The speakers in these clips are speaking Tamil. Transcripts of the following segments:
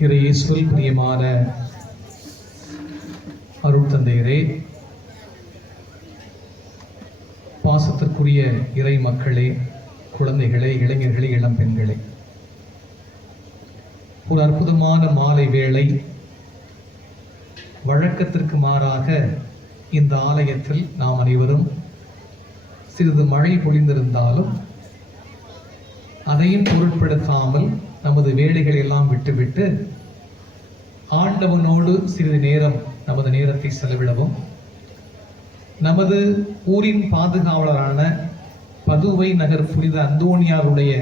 இயேசுவில் பிரியமான அருள் தந்தையரே பாசத்திற்குரிய இறை மக்களே குழந்தைகளே இளைஞர்களே இளம் பெண்களே ஒரு அற்புதமான மாலை வேளை வழக்கத்திற்கு மாறாக இந்த ஆலயத்தில் நாம் அனைவரும் சிறிது மழை பொழிந்திருந்தாலும் அதையும் பொருட்படுத்தாமல் நமது வேலைகளை எல்லாம் விட்டுவிட்டு ஆண்டவனோடு சிறிது நேரம் நமது நேரத்தை செலவிடவும். நமது ஊரின் பாதுகாவலரான பதுவை நகர் புனித அந்தோனியாருடைய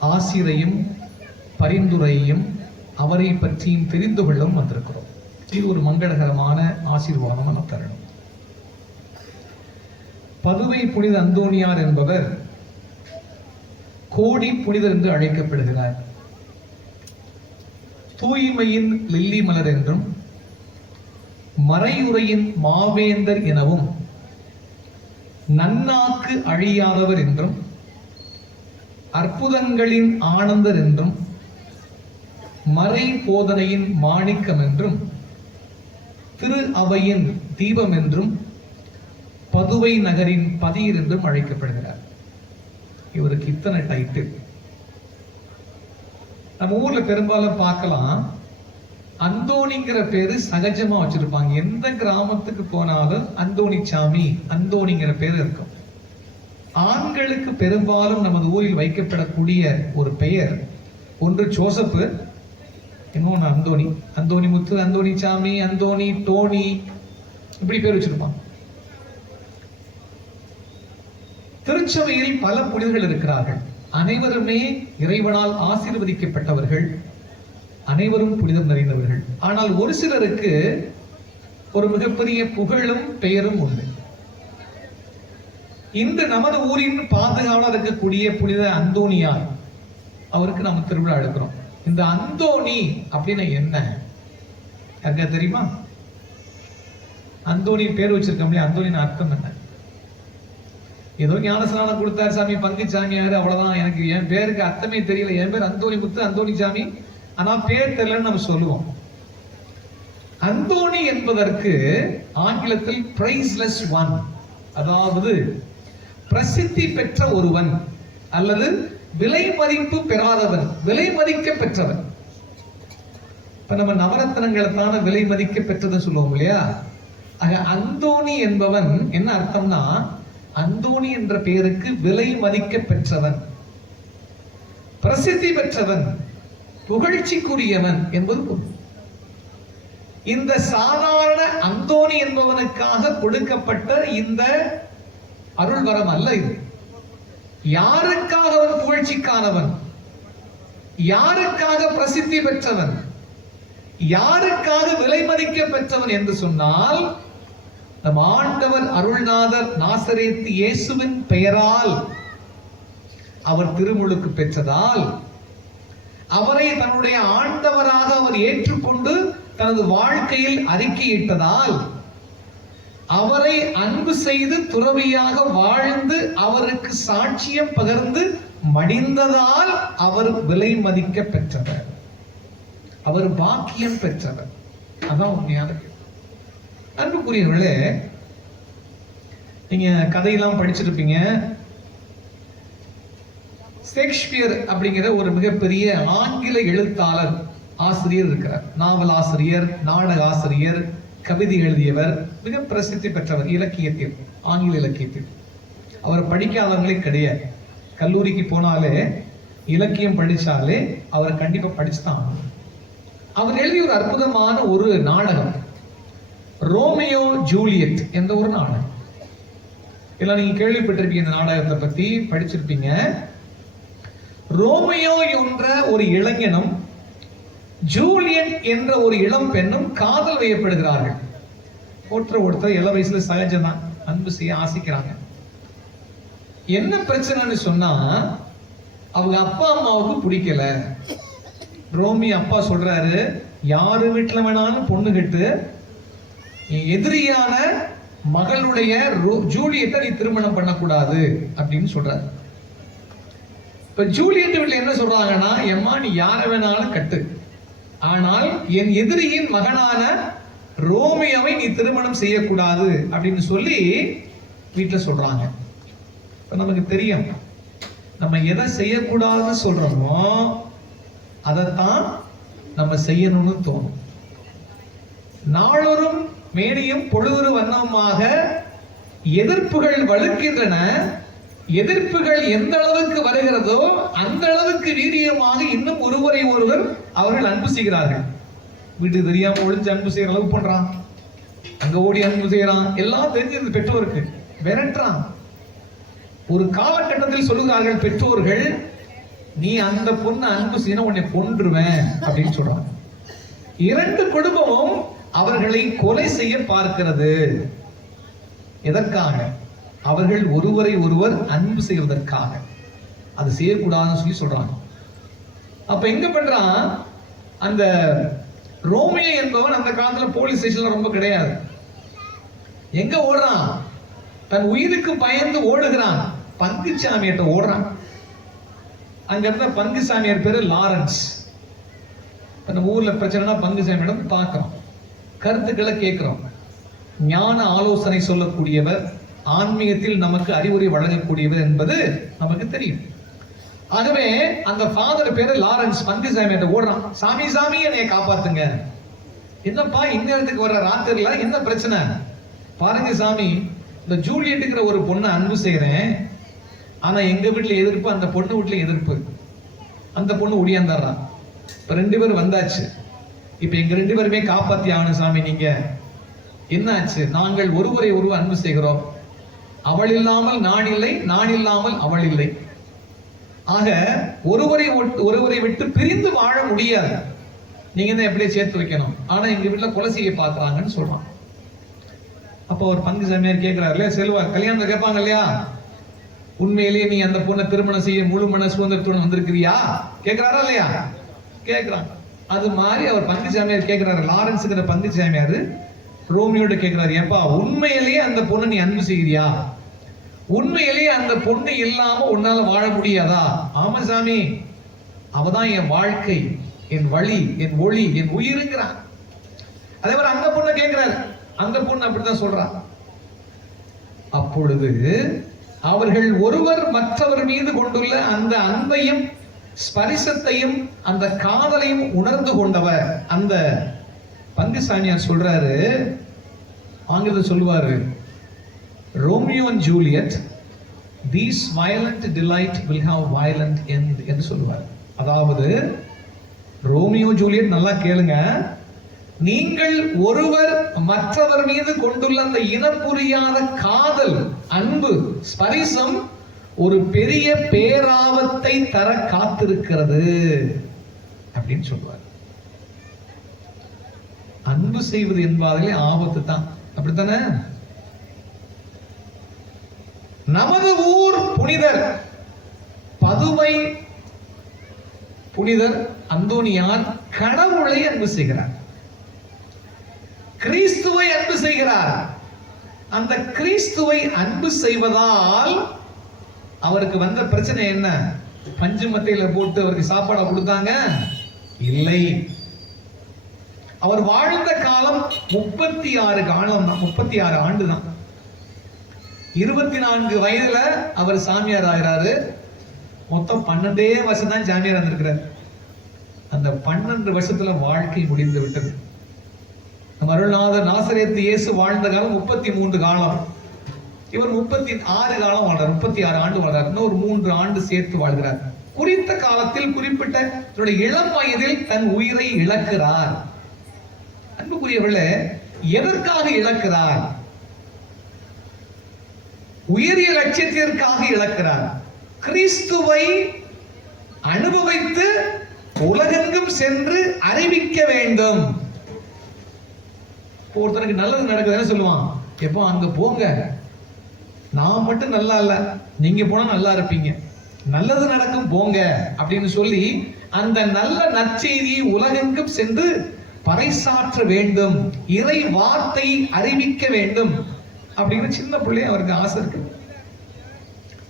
ஆசிரையும் பரிந்துரையையும் அவரை பற்றியும் தெரிந்து கொள்ளவும் வந்திருக்கிறோம். இது ஒரு மங்களகரமான ஆசீர்வாதமான தருணம். பதுவை புனித அந்தோனியார் என்பவர் கோடி புனிதர் என்று அழைக்கப்படுகிறார். தூய்மையின் லில்லி மலர் என்றும் மறையுறையின் மாவேந்தர் எனவும் நன்னாக்கு அழியாதவர் என்றும் அற்புதங்களின் ஆனந்தர் என்றும் மறை போதனையின் மாணிக்கம் என்றும் திரு அவையின் தீபம் என்றும் பதுவை நகரின் பதியர் என்றும் அழைக்கப்படுகிறார். இவருக்கு இத்தனை டைட்டில் நம்ம ஊர்ல பெரும்பாலும் பார்க்கலாம். அந்தோணிங்கிற பேரு சகஜமா வச்சிருப்பாங்க. எந்த கிராமத்துக்கு போனாலும் அந்தோணி சாமி அந்தோணிங்கிற பேர் இருக்கும். ஆண்களுக்கு பெரும்பாலும் நமது ஊரில் வைக்கப்படக்கூடிய ஒரு பெயர். ஒன்று ஜோசப்பு இன்னொன்று அந்தோணி. அந்தோணி முத்து அந்தோணி சாமி அந்தோணி டோனி இப்படி பேர் வச்சிருப்பாங்க. திருச்சபையில் பல புனிதர்கள் இருக்கிறார்கள். அனைவருமே இறைவனால் ஆசீர்வதிக்கப்பட்டவர்கள் அனைவரும் புனிதம் நிறைந்தவர்கள். ஆனால் ஒரு சிலருக்கு ஒரு மிகப்பெரிய புகழும் பெயரும் உண்டு. இந்த நமது ஊரின் பாதுகாவலாக இருக்கக்கூடிய புனித அந்தோனியார் அவருக்கு நம்ம திருவிழா எடுக்கிறோம் இந்த அந்தோணி அப்படின்னு என்ன? யாருக்கா தெரியுமா? அந்தோணி பேர் வச்சிருக்கோம் அந்தோனின் அர்த்தம் என்ன? ஏதோ ஞானஸ்நானம் கொடுத்தார் சாமி பங்கு சாமியாரு அவ்வளவுதான். எனக்கு என் பேருக்கு அர்த்தமே தெரியல. என் பேர் அந்தோணி முத்து அந்தோணி சாமி. ஆனா பேர் தெரியலன்னு நம்ம சொல்லுவோம். அந்தோணி என்பதற்கு ஆங்கிலத்தில் பிரைஸ்லெஸ் ஒன் அதாவது பிரசித்தி பெற்ற ஒருவன் அல்லது விலை மதிப்பு பெறாதவன் விலை மதிக்க பெற்றவன். இப்ப நம்ம நவரத்னங்களை விலை மதிக்க பெற்றதை சொல்லுவோம் இல்லையா? ஆக அந்தோணி என்பவன் என்ன அர்த்தம்னா அந்தோணி என்ற பெயருக்கு விலை மதிக்க பெற்றவன். பிரசித்தி பெற்றவன். புகழ்ச்சிக்குரியவன் என்பது பொருள். இந்த சாதாரண அந்தோணி என்பவனுக்காக கொடுக்கப்பட்ட இந்த அருள் வரம் அல்ல இது. யாருக்காக அவன் புகழ்ச்சிக்கானவன்? யாருக்காக பிரசித்தி பெற்றவன்? யாருக்காக விலை மதிக்க பெற்றவன் என்று சொன்னால் நம் ஆண்டவர் அருள்நாதர் நாசரேத்து இயேசுவின் பெயரால் அவர் திருமுழுக்கு பெற்றதால் அவரை தன்னுடைய ஆண்டவராக அவர் ஏற்றுக்கொண்டு தனது வாழ்க்கையில் அறிக்கையிட்டதால் அவரை அன்பு செய்து துறவியாக வாழ்ந்து அவருக்கு சாட்சியம் பகர்ந்து மடிந்ததால் அவர் விலை மதிக்க பெற்றவர். அவர் பாக்கியம் பெற்றவர். அதான் உண்மையான அன்புக்குரியவர்களே நீங்க கதையெல்லாம் படிச்சிருப்பீங்க. ஷேக்ஸ்பியர் அப்படிங்கிற ஒரு மிகப்பெரிய ஆங்கில எழுத்தாளர் ஆசிரியர் இருக்கிறார். நாவல் ஆசிரியர் நாடக ஆசிரியர் கவிதை எழுதியவர் மிக பிரசித்தி பெற்றவர் இலக்கியத்தில் ஆங்கில இலக்கியத்தில். அவர் படிக்காதவங்களே கிடையாது. கல்லூரிக்கு போனாலே இலக்கியம் படிச்சாலே அவர் கண்டிப்பா படிச்சுதான் அவர் எழுதிய ஒரு அற்புதமான ஒரு நாடகம் ரோமியோ ஜூலியட் என்ற ஒரு நாடகம் இல்லை நீங்க கேள்விப்பட்டிருப்பீங்க இந்த நாடகத்தை பத்தி படிச்சிருப்பீங்க. ரோமியோ என்ற ஒரு இளைஞனும் ஜூலியட் என்ற ஒரு இளம் பெண்ணும் காதல் வயப்படுகிறார்கள். ஒருத்தர் ஒருத்தர் எல்லா வயசுல சகஜம்தான் அன்பு செய்ய ஆசிக்கிறாங்க. என்ன பிரச்சனைன்னு சொன்னா அவங்க அப்பா அம்மாவுக்கு பிடிக்கல. ரோமி அப்பா சொல்றாரு யாரு வீட்டுல வேணாலும் பொண்ணு கட்டு எதிரியான மகளுடைய ரோ- ஜூலியட்டை நீ திருமணம் பண்ணக்கூடாது அப்படின்னு சொல்றாரு. இப்ப ஜூலியட் வீட்டில் என்ன சொல்றாங்கன்னா எம்மா நீ யாரை வேணாலும் கட்டு. ஆனால் என் எதிரியின் மகனான ரோமியோவை நீ திருமணம் செய்யக்கூடாது அப்படின்னு சொல்லி வீட்டில் சொல்றாங்க. இப்ப நமக்கு தெரியும். நம்ம எதை செய்யக்கூடாதுன்னு சொல்றோமோ அதைத்தான் நம்ம செய்யணும்னு தோணும். நாளொரும் மேடையும் பொழுதுரு வண்ணமாக எதிர்ப்புகள் வலுக்கின்றன. எதிர்ப்புகள் எந்த அளவுக்கு வருகிறதோ அந்த அளவுக்கு வீரியமாக இன்னும் ஒருவரை ஒருவர் அவர்கள் அன்பு செய்கிறார்கள். வீட்டுக்கு தெரியாம ஒழிஞ்சு அன்பு செய்யற அளவு பண்றான். அங்க ஓடி அன்பு செய்யறான். எல்லாம் தெரிஞ்சது பெற்றோருக்கு. விரட்டுறான். ஒரு காலகட்டத்தில் சொல்லுகிறார்கள் பெற்றோர்கள் நீ அந்த பொண்ணு அன்பு செய்யணும் உன்னை கொன்றுவேன் அப்படின்னு சொல்றான் இரண்டு குடும்பமும் அவர்களை கொலை செய்ய பார்க்கிறது. எதற்காக? அவர்கள் ஒருவரை ஒருவர் அன்பு செய்வதற்காக. அது செய்யக்கூடாதுன்னு சொல்லி சொல்றாங்க. அப்ப எங்க பண்றான்? அந்த ரோமியோ என்பவன் அந்த காலத்துல போலீஸ் ஸ்டேஷன்ல ரொம்ப கிடையாது. எங்க ஓடுறான்? தன் உயிருக்கு பயந்து ஓடுகிறான். பங்குச்சாமியிட்ட ஓடுறான். அங்க இருந்த பங்குசாமியார் பேரு லாரன்ஸ். நம்ம ஊர்ல பிரச்சனைனா பங்குசாமியிடம் பார்க்கிறோம். கருத்துக்களை கேட்குறோம். ஞான ஆலோசனை சொல்லக்கூடியவர் ஆன்மீகத்தில் நமக்கு அறிவுரை வழங்கக்கூடியவர் என்பது நமக்கு தெரியும். ஆகவே அந்த ஃபாதர் பேரு லாரன்ஸ் பங்குசாமி ஓடுறான். சாமி சாமி என்னைய காப்பாத்துங்க. என்னப்பா இந்நேரத்துக்கு வர்ற ராத்திரில என்ன பிரச்சனை? பாருங்க சாமி இந்த ஜூலியட்டுங்கிற ஒரு பொண்ணை அன்பு செய்கிறேன் ஆனா எங்க வீட்டுல எதிர்ப்பு அந்த பொண்ணு வீட்டுல எதிர்ப்பு. அந்த பொண்ணு ஒடியாந்துடுறான் இப்போ ரெண்டு பேரும் வந்தாச்சு. இப்ப எங்க ரெண்டு பேருமே காப்பாத்தி ஆகணும் சாமி நீங்க. என்னாச்சு? நாங்கள் ஒருவரை ஒருவர் அன்பு செய்கிறோம். அவள் இல்லாமல் நான் இல்லை நான் இல்லாமல் அவள் இல்லை. ஆக ஒருவரை ஒருவரை விட்டு பிரிந்து வாழ முடியாது. நீங்க தான் எப்படியே சேர்த்து வைக்கணும். ஆனா எங்க வீட்டுல குலசியை பாக்குறாங்கன்னு சொல்றான். அப்போ ஒரு பங்கு சாமியார் கேட்கிறாரு இல்லையா செல்வா கல்யாணத்தை கேட்பாங்க இல்லையா? உண்மையிலேயே நீ அந்த பொண்ணை திருமணம் செய்ய முழு மன சுதந்திரத்துடன் வந்திருக்கிறியா? கேட்கிறாரா இல்லையா? கேட்கிறான் அது மாதிரி அவர் பங்கு சாமியார் கேட்கிறாரு லாரன்ஸுங்கிற பங்கு சாமியார் ரோமியோட கேட்கிறாரு ஏப்பா உண்மையிலேயே அந்த பொண்ணை நீ அன்பு செய்கிறியா? உண்மையிலேயே அந்த பொண்ணு இல்லாம உன்னால வாழ முடியாதா? ஆமா சாமி அவதான் என் வாழ்க்கை என் வழி என் ஒளி என் உயிருங்கிறான் அதே மாதிரி அந்த பொண்ணை கேட்கிறாரு அந்த பொண்ணு அப்படிதான் சொல்றான் அப்பொழுது அவர்கள் ஒருவர் மற்றவர் மீது கொண்டுள்ள அந்த அன்பையும் ஸ்பரிசத்தையும் அந்த காதலையும் உணர்ந்து கொண்டவர் அந்த பங்குசாமியார் சொல்றாரு ஆங்கிலத்தை சொல்லுவாரு Romeo and Juliet these violent delight will have violent end என்று சொல்லுவார். அதாவது ரோமியோ ஜூலியட் நல்லா கேளுங்க. நீங்கள் ஒருவர் மற்றவர் மீது கொண்டுள்ள அந்த இனப்புரியாத காதல் அன்பு ஸ்பரிசம் ஒரு பெரிய பேராபத்தை தர காத்திருக்கிறது அப்படின்னு சொல்லுவார். அன்பு செய்வது என்பதிலே ஆபத்து தான். அப்படித்தானே? நமது ஊர் புனிதர் பதுமை புனிதர் அந்தோனியான் கடவுளை அன்பு செய்கிறார். கிறிஸ்துவை அன்பு செய்கிறார். அந்த கிறிஸ்துவை அன்பு செய்வதால் அவருக்கு வந்த பிரச்சனை என்ன? பஞ்சு மத்தையில போட்டு அவருக்கு சாப்பாடை கொடுத்தாங்க? இல்லை. அவர் வாழ்ந்த காலம் முப்பத்தி ஆறு காலம் தான். முப்பத்தி ஆறு ஆண்டு தான் இருபத்தி நான்கு வயதுல அவர் சாமியார் ஆகிறாரு. மொத்தம் பன்னெண்டே வருஷம் தான் சாமியார் இருந்திருக்கிறார் அந்த பன்னெண்டு வருஷத்துல வாழ்க்கை முடிந்து விட்டது. அருள்நாதர் நாசரேத்து இயேசு வாழ்ந்த காலம் முப்பத்தி மூன்று காலம். இவர் முப்பத்தி ஆறு காலம் வாழ்றார் முப்பத்தி ஆறு ஆண்டு வாழ்றார் இன்னும் ஒரு மூன்று ஆண்டு சேர்த்து வாழ்கிறார். குறித்த காலத்தில் குறிப்பிட்ட தன்னுடைய இளம் வயதில் தன் உயிரை இழக்கிறார். அன்புக்குரியவர்களே எதற்காக இழக்கிறார்? உயரிய லட்சியத்திற்காக இழக்கிறார். கிறிஸ்துவை அனுபவித்து உலகெங்கும் சென்று அறிவிக்க வேண்டும். ஒருத்தனுக்கு நல்லது நடக்குதுன்னு சொல்லுவான்? எப்போ அங்க போங்க. நான் மட்டும் நல்லா இல்லை. நீங்க போனா நல்லா இருப்பீங்க. நல்லது நடக்கும் போங்க அப்படின்னு சொல்லி அந்த நல்ல நற்செய்தியை உலகெங்கும் சென்று பறைசாற்ற வேண்டும் இறை வார்த்தை அறிவிக்க வேண்டும் அப்படின்னு சின்ன பிள்ளை அவருக்கு ஆசை இருக்கு.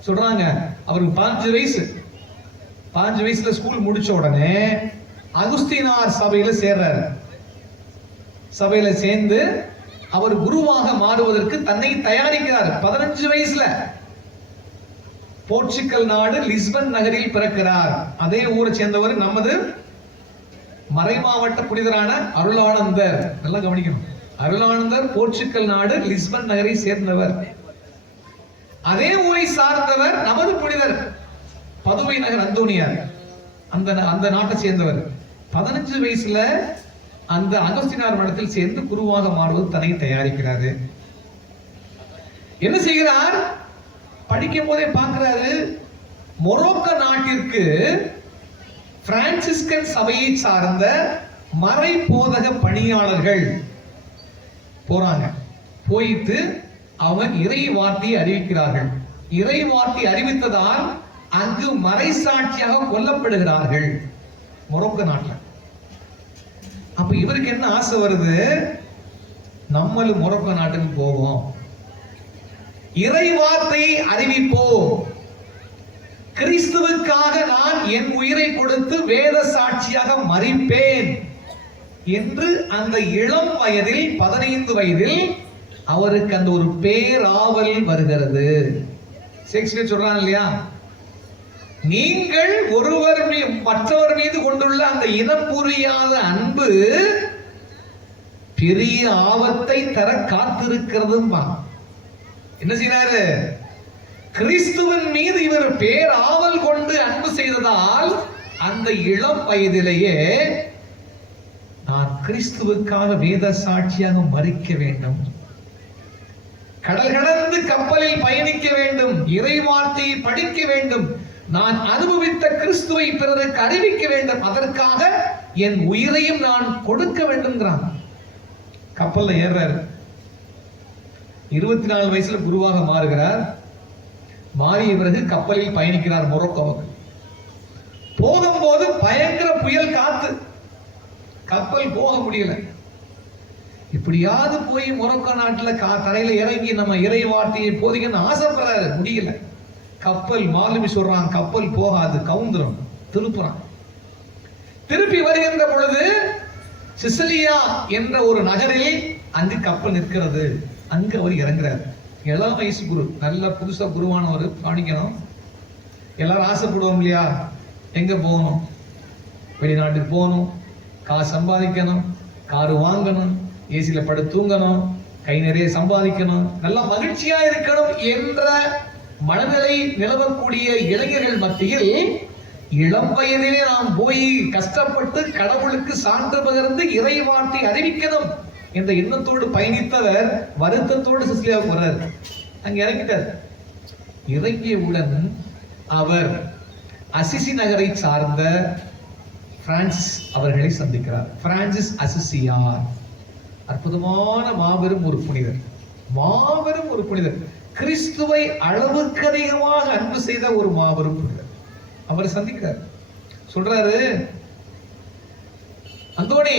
சொல்றாங்க அவருக்கு பதினஞ்சு வயசு. பாஞ்சு வயசுல ஸ்கூல் முடிச்ச உடனே அகுஸ்தினார் சபையில சேர்றாரு. சபையில சேர்ந்து அவர் குருவாக மாறுவதற்கு தன்னை தயாரிக்கிறார். பதினஞ்சு வயசுல போர்ச்சுகல் நாடு லிஸ்பன் நகரில் பிறக்கிறார். அதே ஊரை சேர்ந்தவர் நமது மறைமாவட்ட புனிதரான அருளானந்தர். நல்லா கவனிக்கணும். அருளானந்தர் போர்ச்சுக்கல் நாடு லிஸ்பன் நகரை சேர்ந்தவர். அதே ஊரை சார்ந்தவர் நமது புனிதர் பதுவை நகர் அந்தோனியார் அந்த அந்த நாட்டை சேர்ந்தவர். பதினஞ்சு வயசுல அந்த அகஸ்தினார் மடத்தில் சேர்ந்து குருவாக மாறுவது தன்னை தயாரிக்கிறாரு. என்ன செய்கிறார்? படிக்கும் போதே பார்க்கிறாரு மொரோக்க நாட்டிற்கு பிரான்சிஸ்கன் சபையை சார்ந்த மறை போதக பணியாளர்கள் போறாங்க. போயிட்டு அவங்க இறை வார்த்தையை அறிவிக்கிறார்கள். இறை வார்த்தை அறிவித்ததால் அங்கு மறைசாட்சியாக கொல்லப்படுகிறார்கள் மொரோக்க நாட்டில். அப்ப இவருக்கு என்ன ஆசை வருது? நம்மளும் மொரோக்கோ நாட்டுக்கு போவோம். இறை வார்த்தையை அறிவிப்போம். கிறிஸ்துவுக்காக நான் என் உயிரை கொடுத்து வேத சாட்சியாக மறிப்பேன் என்று அந்த இளம் வயதில் பதினைந்து வயதில் அவருக்கு அந்த ஒரு பேராவல் வருகிறது. ஷேக்ஸ்பியர் சொல்றான் இல்லையா? நீங்கள் ஒருவர் மற்றவர் மீது கொண்டுள்ள அந்த இனம் புரியாத அன்பு பெரிய ஆபத்தை தர காத்திருக்கிறதும்பா என்ன செய்யறாரு கிறிஸ்துவின் மீது இவர் பேராவல் கொண்டு அன்பு செய்ததால் அந்த இளம் வயதிலேயே நான் கிறிஸ்துவுக்காக வேத சாட்சியாக மறிக்க வேண்டும். கடல் கடந்து கப்பலில் பயணிக்க வேண்டும். இறைவார்த்தையை படிக்க வேண்டும். நான் அனுபவித்த கிறிஸ்துவை பிறருக்கு அறிவிக்க வேண்டும். அதற்காக என் உயிரையும் நான் கொடுக்க வேண்டும்ங்கிறான். கப்பல்ல ஏறுறாரு. இருபத்தி நாலு வயசுல குருவாக மாறுகிறார். மாறிய பிறகு கப்பலில் பயணிக்கிறார் மொரோக்கோவுக்கு. போகும்போது பயங்கர புயல் காத்து. கப்பல் போக முடியல. இப்படியாவது போய் மொரோக்கோ நாட்டுல கா தரையில இறங்கி நம்ம இறை வார்த்தையை போதிக்கன்னு ஆசைப்படுறாரு. முடியல. கப்பல் மாலுமி சொல்றான் கப்பல் போகாது கவுந்துரும் திருப்புறான். திருப்பி வருகின்ற பொழுது சிசிலியா என்ற ஒரு நகரில் அங்கு கப்பல் நிற்கிறது. அங்கு அவர் இறங்குறார். இளம் வயசு குரு நல்ல புதுசா குருவானவர் கவனிக்கணும் எல்லாரும் ஆசைப்படுவோம் இல்லையா? எங்க போகணும்? வெளிநாட்டுக்கு போகணும். காசு சம்பாதிக்கணும். காரு வாங்கணும். ஏசியில படு தூங்கணும். கை நிறைய சம்பாதிக்கணும். நல்லா மகிழ்ச்சியா இருக்கணும் என்ற மனநிலை நிலவக்கூடிய இளைஞர்கள் மத்தியில் இளம் வயதிலே நாம் போய் கஷ்டப்பட்டு கடவுளுக்கு சான்று பகிர்ந்து இறை வார்த்தை அறிவிக்கணும் என்ற எண்ணத்தோடு பயணித்தவர் வருத்தத்தோடு சிசிலியாவுக்கு வர்றார் அங்க இறங்கிட்டார். இறங்கியவுடன் அவர் அசிசி நகரை சார்ந்த பிரான்சிஸ் அவர்களை சந்திக்கிறார். பிரான்சிஸ் அசிசியார். அற்புதமான மாபெரும் ஒரு புனிதர். மாபெரும் ஒரு புனிதர். கிறிஸ்துவை அளவுக்கு அதிகமாக அன்பு செய்த ஒரு மாபெரும் அவரை சந்திக்கிறார். சொல்றாரு அந்தோணி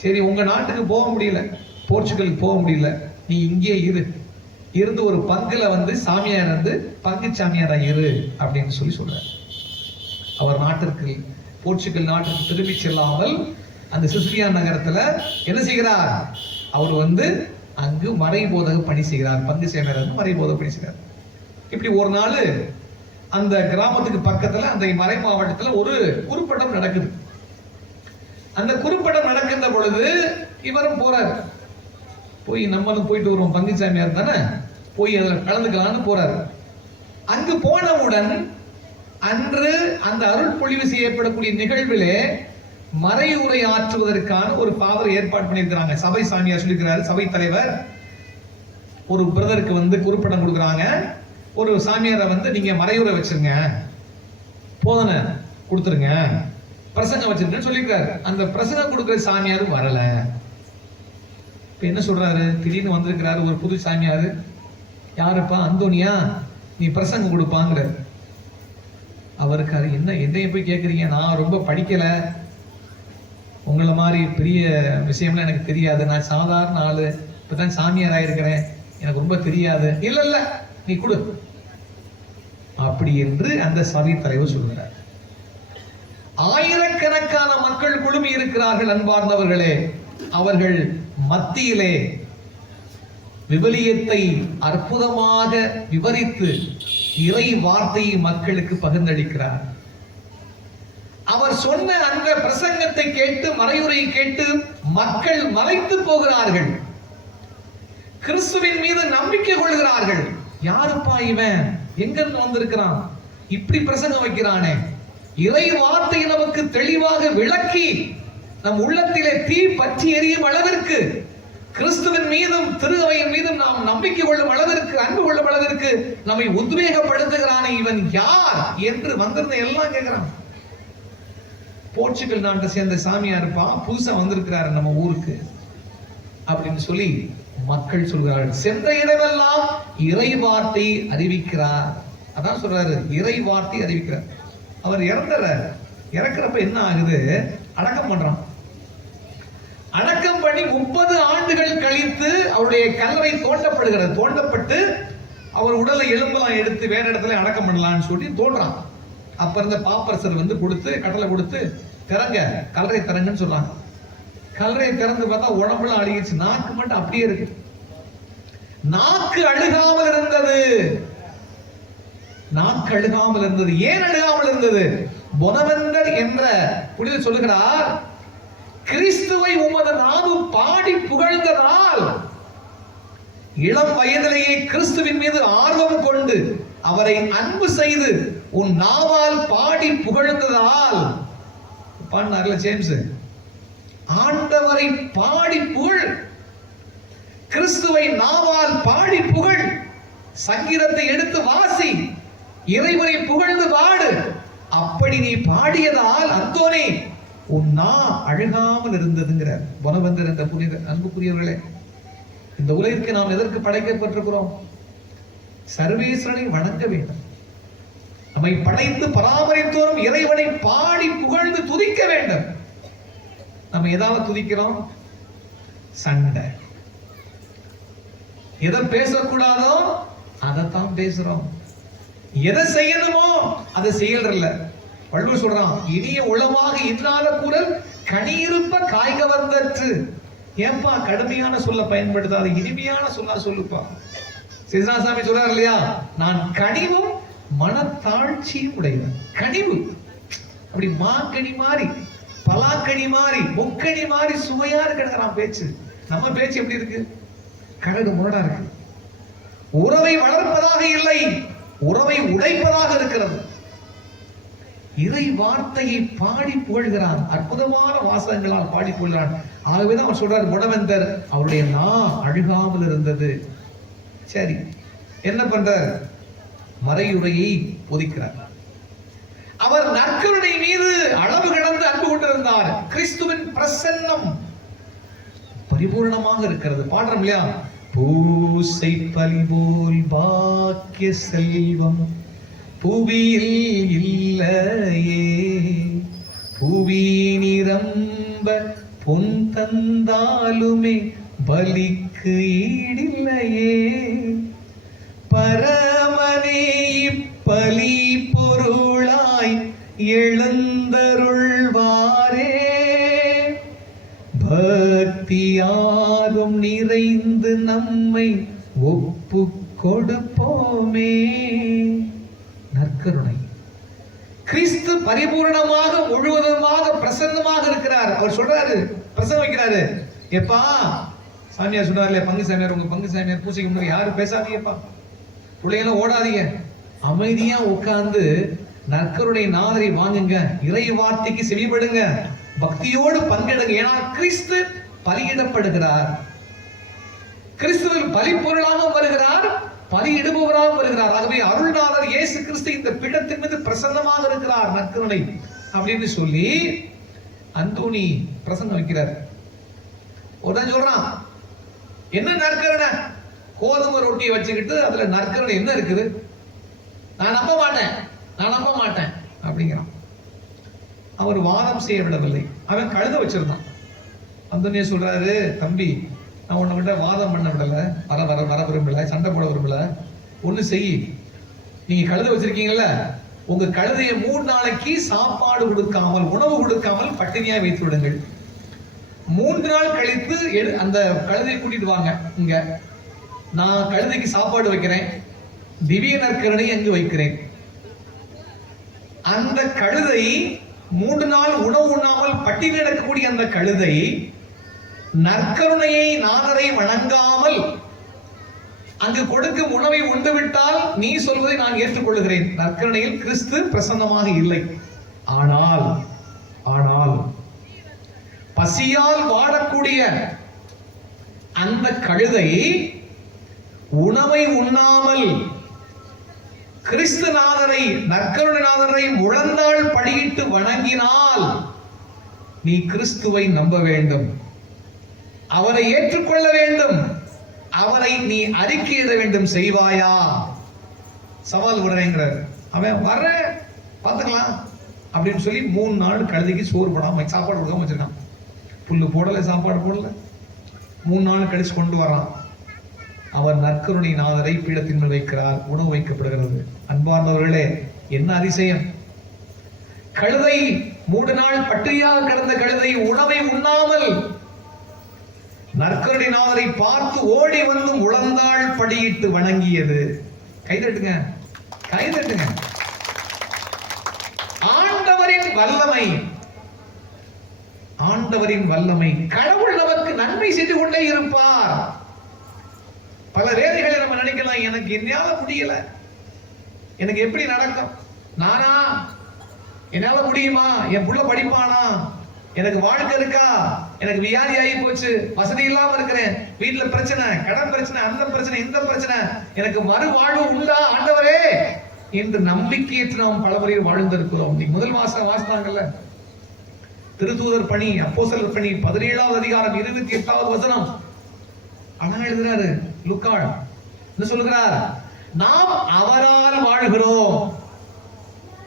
சரி உங்க நாட்டுக்கு போக முடியல போர்ச்சுகலுக்கு போக முடியல நீ இங்கே இரு. இருந்து ஒரு பங்குல வந்து சாமியார் இருந்து பங்கு சாமியாரா இரு அப்படின்னு சொல்லி சொல்றாரு. அவர் நாட்டிற்கு போர்ச்சுகல் நாட்டுக்கு திரும்பி செல்லாமல் அந்த சிசிலியா நகரத்துல என்ன செய்கிறார்? அவர் வந்து அங்கு மறைபோதக பணி செய்கிறார். பங்கு வந்து மறைபோதக பணி செய்கிறார். இப்படி ஒரு நாள் அந்த கிராமத்துக்கு பக்கத்துல அந்த மறை மாவட்டத்துல ஒரு குறுப்படம் நடக்குது. அந்த குறுப்படம் நடக்கின்ற பொழுது இவரும் போறார். போய் நம்மளும் போயிட்டு வருவோம். பங்குச்சாமியார் தானே? போய் அதில் கலந்துக்கலாம்னு போறாரு. அங்கு போனவுடன் அன்று அந்த அருள் பொழிவு செய்யப்படக்கூடிய நிகழ்விலே மறையுரை ஆற்றுவதற்கான ஒரு பாவர் ஏற்பாடு பண்ணியிருக்கிறாங்க. சபை சாமியார் சொல்லியிருக்கிறாரு சபை தலைவர். ஒரு பிரதருக்கு வந்து குறிப்பிடம் கொடுக்குறாங்க. ஒரு சாமியாரை வந்து நீங்க மறையுரை வச்சிருங்க. போதனை கொடுத்துருங்க. பிரசங்கம் வச்சிருக்கேன்னு சொல்லியிருக்காரு. அந்த பிரசங்கம் கொடுக்குற சாமியாரும் வரல. இப்ப என்ன சொல்றாரு? திடீர்னு வந்திருக்கிறாரு ஒரு புது சாமியாரு. யாருப்பா? அந்தோனியா? நீ பிரசங்கம் கொடுப்பாங்கிற. அவருக்கு அது என்ன என்னைய போய் கேட்குறீங்க நான் ரொம்ப படிக்கலை. உங்களை மாதிரி பெரிய விஷயம்லாம் எனக்கு தெரியாது. நான் சாதாரண ஆளு. இப்பதான் சாமியார் ஆயிருக்கிறேன். எனக்கு ரொம்ப தெரியாது. இல்ல இல்ல நீ கொடு. அப்படி என்று அந்த சபை தலைவர் சொல்கிறார் ஆயிரக்கணக்கான மக்கள் குழுமி இருக்கிறார்கள் அன்பார்ந்தவர்களே. அவர்கள் மத்தியிலே விபலியத்தை அற்புதமாக விவரித்து இறை வார்த்தையை மக்களுக்கு பகிர்ந்தளிக்கிறார் அவர் சொன்ன அந்த பிரசங்கத்தை கேட்டு மறையுரை கேட்டு மக்கள் மலைத்து போகிறார்கள். கிறிஸ்துவின் மீது நம்பிக்கை கொள்கிறார்கள். யாருப்பா இவன்? எங்கிருந்து வந்திருக்கிறான்? இப்படி பிரசங்கம் வைக்கிறானே. இறை வார்த்தை நமக்கு தெளிவாக விளக்கி நம் உள்ளத்திலே தீ பற்றி எரியும் அளவிற்கு கிறிஸ்துவின் மீதும் திருவையின் மீதும் நாம் நம்பிக்கை கொள்ளும் அளவிற்கு அன்பு கொள்ளும் அளவிற்கு நம்மை உத்வேகப்படுத்துகிறானே இவன் யார்? என்று வந்திருந்த எல்லாம் கேட்கிறான். போர்ச்சுகல் நாட்டை சேர்ந்த சாமியா இருப்பான் புதுசா வந்திருக்கிறாரு நம்ம ஊருக்கு. அப்படின்னு சொல்லி மக்கள் சொல்கிறார்கள். சென்ற இடமெல்லாம் இறை வார்த்தை அறிவிக்கிறார். அதான் சொல்றாரு இறை வார்த்தை அறிவிக்கிறார். அவர் இறந்துற இறக்குறப்ப என்ன ஆகுது? அடக்கம் பண்றான். அடக்கம் பண்ணி முப்பது ஆண்டுகள் கழித்து அவருடைய கல்லறை தோண்டப்படுகிறது. தோண்டப்பட்டு அவர் உடலை எலும்பெல்லாம் எடுத்து வேற இடத்துல அடக்கம் பண்ணலாம்னு சொல்லி தோன்றான். அப்ப இருந்த பாப்பரசர் வந்து கொடுத்து கட்டளை கொடுத்து திறங்க கல்லறை திறங்கன்னு சொல்றாங்க. கல்லறையை திறந்து பார்த்தா உடம்புலாம் அழுகிச்சு நாக்கு மட்டும் அப்படியே இருக்கு. நாக்கு அழுகாமல் இருந்தது. நாக்கு அழுகாமல் இருந்தது. ஏன் அழுகாமல் இருந்தது? பொனவந்தர் என்ற புனித சொல்லுகிறார் கிறிஸ்துவை உமது நாவு பாடி புகழ்ந்ததால் இளம் வயதிலேயே கிறிஸ்துவின் மீது ஆர்வம் கொண்டு அவரை அன்பு செய்து உன் நாவால் பாடி புகழ்ந்ததால். பாடினார்ல ஜேம்ஸ். ஆண்டவரை பாடி புகழ். கிறிஸ்துவை நாவால் பாடி புகழ். சங்கீதத்தை எடுத்து வாசி. இறைவனை புகழ்ந்து பாடு. அப்படி நீ பாடியதால் அந்தோனே உன் நா அழுகாமல் இருந்ததுங்கிறார். குணவந்தர் என்ற புனித அன்புக்குரியவர்களே இந்த உலகிற்கு நாம் எதற்கு படைக்கப்பட்டிருக்கிறோம்? சர்வேஸ்வரனை வணங்க வேண்டும். நம்மை படைத்து பராமரித்தோறும் இறைவனை பாடி புகழ்ந்து துதிக்க வேண்டும். நம்ம ஏதாவது துதிக்கிறோம்? சண்டை. எதை பேசக்கூடாதோ அதைத்தான் பேசுறோம். எதை செய்யணுமோ அதை செய்யறதில்ல. வள்ளுவர் சொல்றான் இனிய உளமாக இல்லாத குரல் கனியிருப்ப காய்க வந்தற்று ஏன்பா கடுமையான சொல்ல பயன்படுத்தாத இனிமையான சொல்லா சொல்லுப்பா. சிவராசாமி சொல்றாரு இல்லையா? நான் கனிவும் மனத்தாழ்ச்சியும் உடையவன். கனிவு. அப்படி மாக்கனி மாறி பலாக்கனி மாறி முக்கனி மாறி சுவையா இருக்கிறான் பேச்சு. நம்ம பேச்சு எப்படி இருக்கு? கரடு முரடா இருக்கு. உறவை வளர்ப்பதாக இல்லை உறவை உடைப்பதாக இருக்கிறது. இறை வார்த்தையை பாடி புகழ்கிறான் அற்புதமான வாசகங்களால் பாடி புகழ்கிறான். ஆகவேதான் அவர் சொல்றார் குணவந்தர் அவருடைய நா அழுகாமல் இருந்தது. சரி என்ன பண்றார்? மறையுரையை பொதிக்கிறார். அவர் நற்கருணை மீது அளவு கடந்து அன்பு கொண்டிருந்தார். கிறிஸ்துவின் பிரசன்னம் பரிபூர்ணமாக இருக்கிறது. பாடுறோம் இல்லையா? பூசை பலிபோல் பாக்கிய செல்வம் புவியில் இல்லையே. புவி நிரம்ப பொன் தந்தாலுமே பலிக்கு ஈடில்லையே. பர நம்மை ஒப்பு கொடுப்போமே நற்கருணை. கிறிஸ்து பரிபூர்ணமாக முழுவதுமாக பிரசன்னமாக இருக்கிறார். அவர் சொல்றாரு பிரசன்னம் வைக்கிறாரு எப்பா சாமியார் சொன்னார்ல பங்கு சாமியார் உங்க பங்கு சாமியார் பூசைக்கு முன்னாடி யாரும் பேசாதீங்கப்பா. பிள்ளைகளும் ஓடாதீங்க. அமைதியா உட்கார்ந்து நற்கருடைய நாதரை வாங்குங்க. இறை வார்த்தைக்கு செவிப்படுங்க பக்தியோடு பங்கெடுங்க. ஏன்னா கிறிஸ்து பலியிடப்படுகிறார். கிறிஸ்துவில் பலிப்பொருளாக வருகிறார் பலியிடுபவராக வருகிறார். ஆகவே அருள்நாதர் இயேசு கிறிஸ்து இந்த பீடத்தின் மீது பிரசன்னமாக இருக்கிறார் நற்கருணை அப்படின்னு சொல்லி அந்தோணி பிரசங்கம் வைக்கிறார். ஒருத்தன் சொல்றான் என்ன நற்கருணை? கோதுமை ரொட்டியை வச்சுக்கிட்டு அதுல நற்கருணை என்ன இருக்குது? நான் நம்ப மாட்டேன் நான் நம்ப மாட்டேன் அப்படிங்கிறான். அவர் வாதம் செய்ய விடவில்லை அவன் கழுத வச்சிருந்தான். அந்தோனியா சொல்றாரு தம்பி நான் உன்னை வாதம் பண்ண விடல. வர வர வர விரும்பல. சண்டை போட விரும்பல. ஒன்று செய். நீங்க கழுத வச்சிருக்கீங்கல்ல? உங்க கழுதையை மூணு நாளைக்கு சாப்பாடு கொடுக்காமல் உணவு கொடுக்காமல் பட்டினியா வைத்து விடுங்கள். மூன்று நாள் கழித்து அந்த கழுதையை கூட்டிட்டு வாங்க. இங்க. நான் கழுதைக்கு சாப்பாடு வைக்கிறேன். திவ்ய நற்கருணை அங்கு வைக்கிறேன். அந்த கழுதை மூன்று நாள் உணவு உண்ணாமல் பட்டினி நடக்கக்கூடிய அந்த கழுதை நற்கருணையை நாதரை வணங்காமல் அங்கு கொடுக்கும் உணவை உண்டுவிட்டால் நீ சொல்வதை நான் ஏற்றுக்கொள்கிறேன். நற்கருணையில் கிறிஸ்து பிரசன்னமாக இல்லை. ஆனால் ஆனால் பசியால் வாடக்கூடிய அந்த கழுதை உணவை உண்ணாமல் கிறிஸ்துநாதரை நற்கருணநாதரை முழந்தாள் படியிட்டு வணங்கினால் நீ கிறிஸ்துவை நம்ப வேண்டும். அவரை ஏற்றுக்கொள்ள வேண்டும். அவரை நீ அறிக்கையிட வேண்டும் செய்வாயா? சவால் விடுறேங்கிறார். அவன் வர்ற பார்த்துக்கலாம் அப்படின்னு சொல்லி மூணு நாள் கழுதைக்கு சோறு போடாம சாப்பாடு கொடுக்காம வச்சிருக்கான். புல்லு போடலை சாப்பாடு போடல. மூணு நாள் கழிச்சு கொண்டு வரான். அவர் நற்கருணை நாதரை பீடத்தின் மேல் வைக்கிறார். உணவு வைக்கப்படுகிறது. அன்பார்ந்தவர்களே என்ன அதிசயம்? கழுதை மூன்று நாள் பட்டியாக கிடந்த கழுதை உணவை உண்ணாமல் நற்கருணை பார்த்து ஓடி வந்து உழந்தாள் படியிட்டு வணங்கியது. கைதட்டுங்க கைதட்டுங்க ஆண்டவரின் வல்லமை. ஆண்டவரின் வல்லமை. கடவுள் நமக்கு நன்மை செய்து கொண்டே இருப்பார். பல வேலைகளை நம்ம நினைக்கலாம். எனக்கு என்னால முடியல. எனக்கு எப்படி நடக்கும்? நானா? என்னால முடியுமா? என் புள்ள படிப்பானா? எனக்கு வாழ்க்கை இருக்கா? எனக்கு வியாதி ஆகி போச்சு வசதி இல்லாம இருக்கிறேன். வீட்டுல பிரச்சனை கடன் பிரச்சனை அந்த பிரச்சனை இந்த பிரச்சனை. எனக்கு மறுவாழ்வு உண்டா ஆண்டவரே? என்று நம்பிக்கையற்று நாம் பலமுறையில் வாழ்ந்திருக்கிறோம். நீ முதல் மாசம் வாசித்தாங்கல்ல திருத்தூதர் பணி அப்போசலர் பணி பதினேழாவது அதிகாரம் இருபத்தி எட்டாவது வசனம். அழகா எழுதுறாரு லுக்காள். என்ன சொல்லுகிறார்? நாம் அவரால் வாழ்கிறோம்.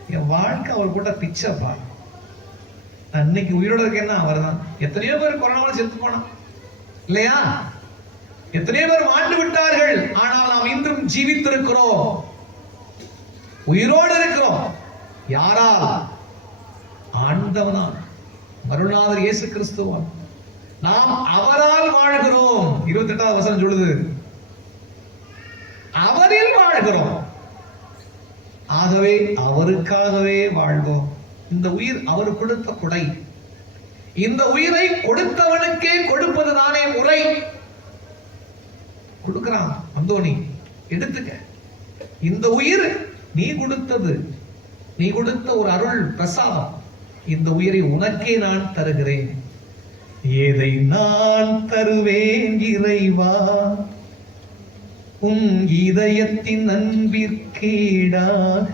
என் வாழ்க்கை அவர் போட்ட பிச்சைப்பா. நான் இன்னைக்கு உயிரோட இருக்கேன்னா அவர் தான் எத்தனையோ பேர் கொரோனாவில் செத்து போனான். இல்லையா? எத்தனையோ பேர் மாண்டு விட்டார்கள். ஆனால் நாம் இன்றும் ஜீவித்திருக்கிறோம். உயிரோடு இருக்கிறோம். யாரால் ஆண்டவனான் மருநாதர் இயேசு கிறிஸ்துவான் நாம் அவரால் வாழ்கிறோம். இருபத்தி எட்டாவது வசனம் சொல்லுது. அவரில் வாழ்கிறோம். ஆகவே அவருக்காகவே வாழ்வோம். இந்த உயிர் அவர் கொடுத்த கொடை. இந்த உயிரை கொடுத்தவனுக்கே கொடுப்பது தானே முறை கொடுக்கிறான் அந்தோணி. எடுத்துக்க. இந்த உயிர் நீ கொடுத்தது. நீ கொடுத்த ஒரு அருள் பிரசாதம். இந்த உயிரை உனக்கே நான் தருகிறேன். எதை நான் தருவேன் இறைவா. உன் இதயத்தின் அன்பிற்கீடாக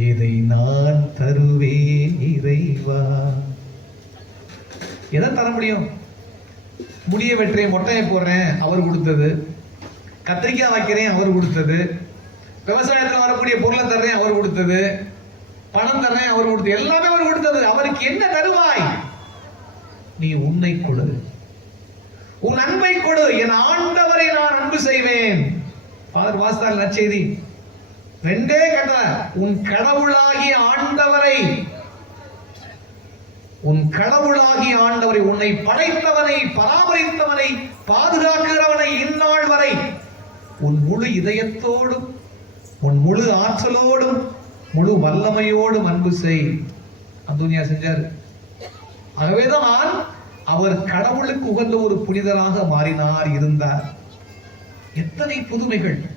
எதை நான் தருவேன் இறைவா. எதை தர முடியும்? முடிய வெட்டுறேன் மொட்டையை போடுறேன் அவர் கொடுத்தது. கத்திரிக்காய் வைக்கிறேன் அவர் கொடுத்தது. விவசாயத்தில் வரக்கூடிய பொருளை தர்றேன் அவர் கொடுத்தது. பணம் தர்றேன் அவர் கொடுத்தது. எல்லாமே அவர் கொடுத்தது. அவருக்கு என்ன தருவாய்? நீ உன்னை கொடு. உன் அன்பை கொடு. என் ஆண்டவரை நான் அன்பு செய்வேன். ஃபாதர் வாஸ்தான் நற்செய்தி. ரெண்டே கட்டளை உன் கடவுளாகிய ஆண்டவரை உன் கடவுளாகிய ஆண்டவரை உன்னை படைத்தவனை பராமரித்தவனை பாதுகாக்கிறவனை இந்நாள் வரை உன் முழு இதயத்தோடும் உன் முழு ஆற்றலோடும் முழு வல்லமையோடும் அன்பு செய். அந்தோனியா செஞ்சார். ஆகவேதான் அவர் கடவுளுக்கு உகந்த ஒரு புனிதராக மாறினார் இருந்தார். எத்தனை புதுமைகள்.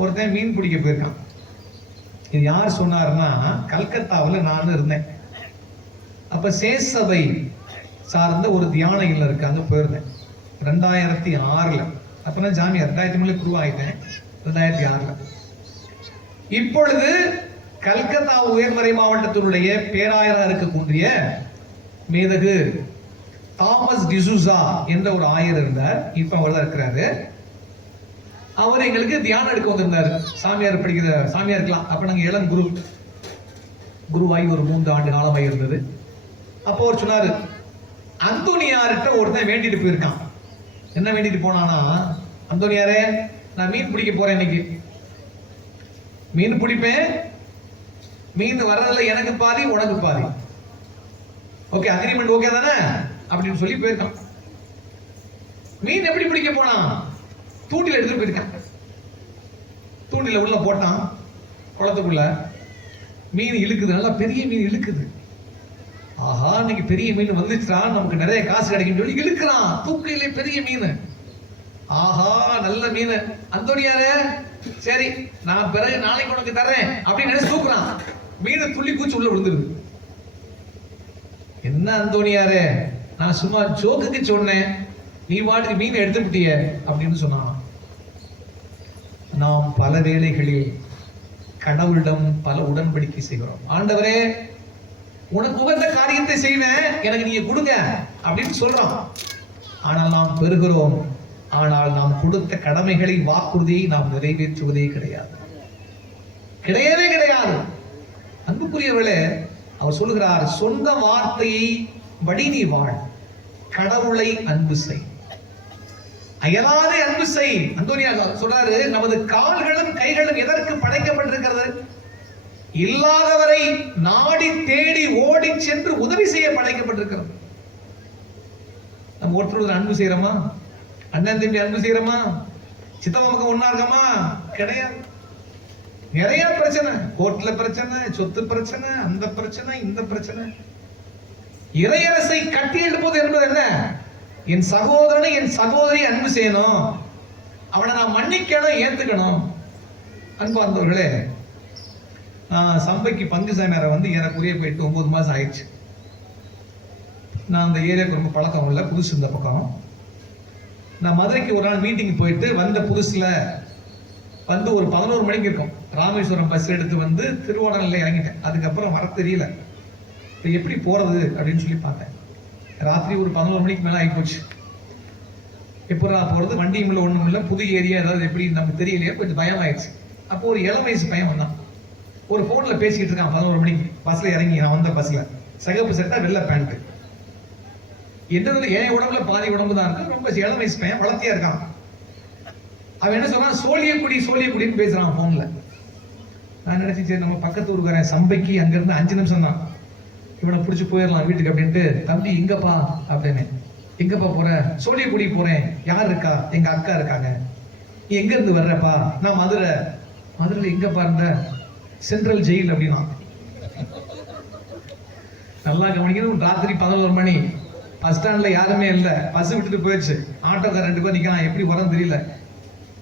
ஒருத்தன் மீன் பிடிக்க போயிருக்கான். இது யார் சொன்னார்னா கல்கத்தாவில் நான் இருந்தேன். அப்போ சேசபை சார்ந்த ஒரு தியான இல்லை இருக்கு போயிருந்தேன். ரெண்டாயிரத்தி ஆறில். அப்ப நான் ஜாமியா ரெண்டாயிரத்தி மூணுல குருவாயிட்டேன் ரெண்டாயிரத்தி ஆறில். இப்பொழுது கல்கத்தா உயர்மறை மாவட்டத்தினுடைய பேராயராக இருக்கக்கூடிய மேதகு தாமஸ் டிசூசா என்ற ஒரு ஆயர் இருந்தார். இப்போ அவர் தான் இருக்கிறாரு. அவர் எங்களுக்கு தியானம் எடுக்க வந்திருந்தார். சாமியார் படிக்கிற சாமியாருக்கலாம் அப்ப நாங்க இளம் குரு. குருவாகி ஒரு மூன்று ஆண்டு காலமாக இருந்தது. அப்போ அவர் சொன்னார் அந்தோனியார்கிட்ட ஒருத்தன் வேண்டிட்டு போயிருக்கான். என்ன வேண்டிட்டு போனானா அந்தோனியாரே நான் மீன் பிடிக்க போறேன் இன்னைக்கு. மீன் பிடிப்பேன். மீன் வர்றதுல எனக்கு பாதி உனக்கு பாதி. ஓகே அக்ரிமெண்ட் ஓகே தானே? அப்படின்னு சொல்லி போயிருக்கான். மீன் எப்படி பிடிக்க போனான்? தூண்டில எடுத்துட்டு போயிருக்கான் தூண்டில உள்ள போட்டான். குளத்துக்குள்ள மீன் இழுக்குது. நல்லா பெரிய மீன் இழுக்குது. ஆஹா இன்னைக்கு பெரிய மீன் வந்துச்சுடா. நமக்கு நிறைய காசு கிடைக்கும் சொல்லி இழுக்கிறான். தூக்கையிலே பெரிய மீன். ஆஹா நல்ல மீன். அந்தோனியாரே சரி நான் பிறகு நாளைக்கு உனக்கு தர்றேன் அப்படின்னு நினைச்சு தூக்குறான். மீன் துள்ளி கூச்சு உள்ள விழுந்துருது. என்ன அந்தோனியாரே நான் சும்மா ஜோக்குக்கு சொன்னேன். நீ வாட்டுக்கு மீன் எடுத்துக்கிட்டிய அப்படின்னு சொன்னான். நாம் பல வேளைகளில் கடவுளிடம் பல உடன்படிக்கை செய்கிறோம். ஆண்டவரே உனக்கு உகந்த காரியத்தை செய்வேன் எனக்கு நீங்க கொடுங்க அப்படின்னு சொல்றோம். ஆனால் நாம் பெறுகிறோம். ஆனால் நாம் கொடுத்த கடமைகளை வாக்குறுதியை நாம் நிறைவேற்றுவதே கிடையாது. கிடையவே கிடையாது. அன்புக்குரியவர்களே அவர் சொல்லுகிறார் சொந்த வார்த்தையை வடி நீ வாழ். கடவுளை அன்பு செய். அயராது அன்பு செய். அந்தோனியா சொல்றாரு நமது கால்களும் கைகளும் எதற்கு படைக்கப்பட்டிருக்கிறது? இல்லாதவரை நாடி தேடி ஓடி சென்று உதவி செய்ய படைக்கப்பட்டிருக்கிறது. நம்ம ஒருத்தர் அன்பு செய்யறோமா? அண்ணன் தம்பி அன்பு செய்யறோமா? சித்தப்பா ஒன்னா இருக்கமா? கிடையாது. நிறைய பிரச்சனை. கோர்ட்ல பிரச்சனை சொத்து பிரச்சனை அந்த பிரச்சனை இந்த பிரச்சனை. இறையரசை கட்டி எழுப்பது என்பது என்ன? என் சகோதரனை என் சகோதரி அன்பு செய்யணும். அவனை நான் மன்னிக்கணும் ஏத்துக்கணும். அன்பார்ந்தவர்களே நான் சம்பைக்கு பங்கு சாமியாரை வந்து எனக்குரிய போயிட்டு ஒன்பது மாதம் ஆயிடுச்சு. நான் அந்த ஏரியாவுக்கு ரொம்ப பழக்கம் இல்லை புதுசு இந்த பக்கம். நான் மதுரைக்கு ஒரு நாள் மீட்டிங் போயிட்டு வந்த புதுசில் வந்து ஒரு பதினோரு மணிக்கு இருக்கும். ராமேஸ்வரம் பஸ் எடுத்து வந்து திருவோணல்ல இறங்கிட்டேன். அதுக்கப்புறம் வர தெரியல. இப்போ எப்படி போகிறது அப்படின்னு சொல்லி பார்த்தேன். ராத்திரி ஒரு பதினோரு மணிக்கு மேலே ஆகிப்போச்சு எப்படா போகிறது வண்டியும் இல்லை ஒன்றும் இல்லை. புது ஏரியா ஏதாவது எப்படி நமக்கு தெரியலையா. கொஞ்சம் பயம் ஆயிடுச்சு அப்போ ஒரு இளம் வயசு பையன் வந்தான். ஒரு ஃபோனில் பேசிக்கிட்டு இருக்கான். பதினோரு மணிக்கு. பஸ்ஸில் இறங்கி நான் வந்த பஸ்ஸில் சிகப்பு சட்டை வெள்ளை பேண்ட்டு என்னது? என் உடம்புல பாதி உடம்பு தான் இருக்கு? ரொம்ப இளம் வயசு பையன் வளர்த்தியா இருக்கான். அவன் என்ன சொல்றான்? சோழியக்குடி சோழியக்குடின்னு பேசுறான் ஃபோனில் நான் நினைச்சேன் சரி நம்ம பக்கத்து ஊருக்காரன் சம்பைக்கு அங்க இருந்து அஞ்சு நிமிஷம் தான் இவனை பிடிச்சி போயிடலாம் வீட்டுக்கு அப்படின்ட்டு தம்பி எங்கப்பா அப்படின்னு. எங்கப்பா போற? சோழியக்குடி போறேன். யார் இருக்கா? எங்க அக்கா இருக்காங்க. நீ எங்க இருந்து வர்றப்பா? நான் மதுரை. மதுரையில எங்கப்பா இருந்த? சென்ட்ரல் ஜெயில் அப்படின்னா. நல்லா கவனிக்கணும். ராத்திரி பதினோரு மணி. பஸ் ஸ்டாண்ட்ல யாருமே இல்லை. பஸ் விட்டுட்டு போயிடுச்சு. ஆட்டோக்கார ரெண்டு பேர் நிக்கிறான். எப்படி வரோம் தெரியல.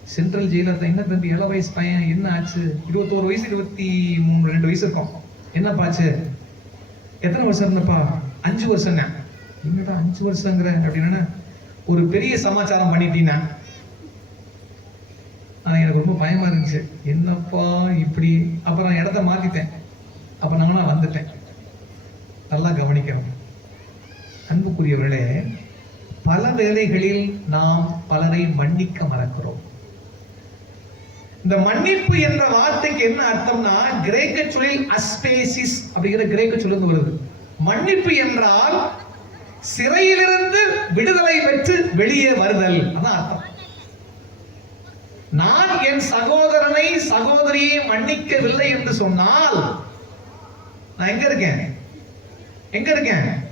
சென்ட்ரல் ஜெயில என்ன தம்பி இள வயசு பையன்? என்ன ஆச்சு? இருபத்தோரு வயசு இருபத்தி மூணு ரெண்டு வயசு இருக்கும். என்னப்பா ஆச்சு? எத்தனை வருஷம் இருந்தப்பா? அஞ்சு வருஷங்க. என்னடா அஞ்சு வருஷங்கிற? அப்படின்னா ஒரு பெரிய சமாச்சாரம் பண்ணிட்டீங்க ஆனால் எனக்கு ரொம்ப பயமா இருந்துச்சு. என்னப்பா இப்படி? அப்புறம் நான் இடத்த மாத்திட்டேன். அப்ப நாங்களா வந்துட்டேன். நல்லா கவனிக்கணும். அன்புக்குரியவர்களே பல வேலைகளில் நாம் பலரை மன்னிக்க மறக்கிறோம். இந்த மன்னிப்பு என்ற வார்த்தைக்கு என்ன அர்த்தம்னா கிரேக்க சொல்லில் அஸ்பேசிஸ் அப்படிங்கிற கிரேக்க சொல்லிருந்து வருது. மன்னிப்பு என்றால் சிறையிலிருந்து விடுதலை பெற்று வெளியே வருதல். அதான் அர்த்தம். நான் என் சகோதரனை சகோதரியை மன்னிக்கவில்லை என்று சொன்னால் நான் எங்க இருக்கேன்? எங்க இருக்கேன்?